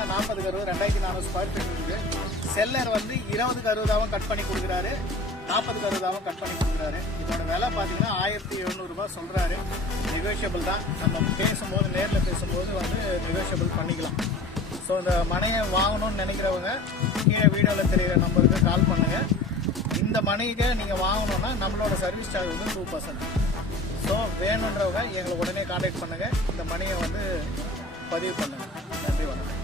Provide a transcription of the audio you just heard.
பார்த்தீங்கன்னா 40 கரு 2400 square feet இருக்குது. செல்லர் வந்து 20 கருதாவும் கட் பண்ணி கொடுக்குறாரு, 40 கருதாவும் கட் பண்ணி கொடுக்குறாரு. இதோட விலை பார்த்தீங்கன்னா 1700 ரூபாய் சொல்கிறாரு. நெகோஷியபிள் தான். நம்ம பேசும்போது நேரில் பேசும்போது வந்து நெகோஷியபிள் பண்ணிக்கலாம். ஸோ இந்த மனையை வாங்கணும்னு நினைக்கிறவங்க கீழே வீடியோவில் தெரிகிற நம்பருக்கு கால் பண்ணுங்கள். இந்த மனையை நீங்கள் வாங்கணுன்னா நம்மளோட சர்வீஸ் சார்ஜ் வந்து 2%. ஸோ வேணுன்றவங்க எங்களை உடனே கான்டாக்ட் பண்ணுங்கள். இந்த மனையை வந்து பதிவு பண்ணுங்கள். நன்றி, வணக்கம்.